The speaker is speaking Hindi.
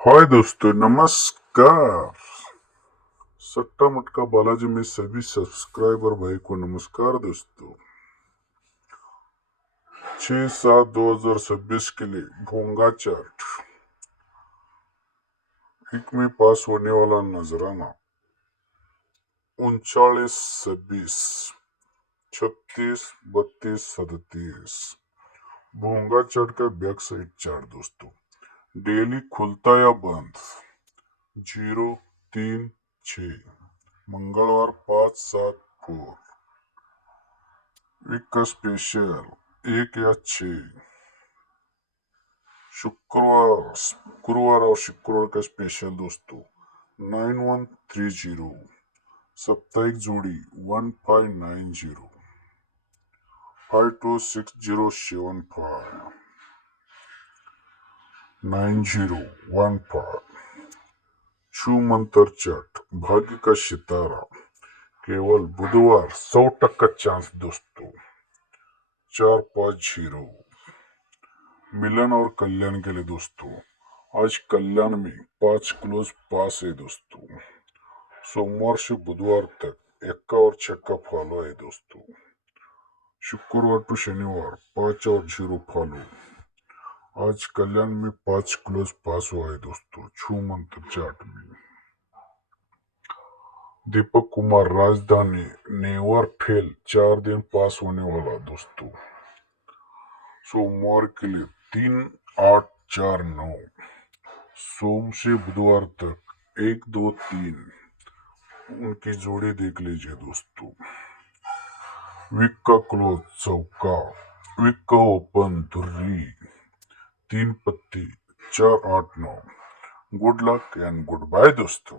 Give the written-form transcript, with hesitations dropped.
हाय दोस्तों, नमस्कार। सट्टा मटका बालाजी में सभी सब्सक्राइबर भाई को नमस्कार दोस्तों। 6/7/2026 के लिए भोंगा चार्ट एक में पास होने वाला नजराना 39, 26, 36, 32, 37। भोंगा चार्ट का बैक साइड चार्ट दोस्तों। डेली खुलता या बंद 0, 3, 6। मंगलवार 5, 7, 4। वीक का स्पेशल 1 या 6। गुरुवार और शुक्रवार का स्पेशल दोस्तों 9130। साप्ताहिक जोड़ी 1590, 526075, 9015। छू मंत्र चार्ट भाग्य का सितारा केवल बुधवार 100% चांस दोस्तों 450। मिलन और कल्याण के लिए दोस्तों आज कल्याण में 5 क्लोज पास है दोस्तों। सोमवार से बुधवार तक 1 और 6 का फॉलो है दोस्तों। शुक्रवार टू शनिवार 5 और 0 फॉलो। आज कल्याण में 5 क्लोज पास हुआ है दोस्तों छू मंत्र चार्ट में। दीपक कुमार राजधानी नेवर फेल 4 दिन पास होने वाला दोस्तों। सोमवार के लिए 3, 8, 4, 9। सोम से बुधवार तक 1, 2, 3 उनकी जोड़ी देख लीजिए दोस्तों। वीक का क्लोज चौका, वीक का ओपन धुर्री 3 पत्ती 4, 8, 9। Good luck and goodbye दोस्तों।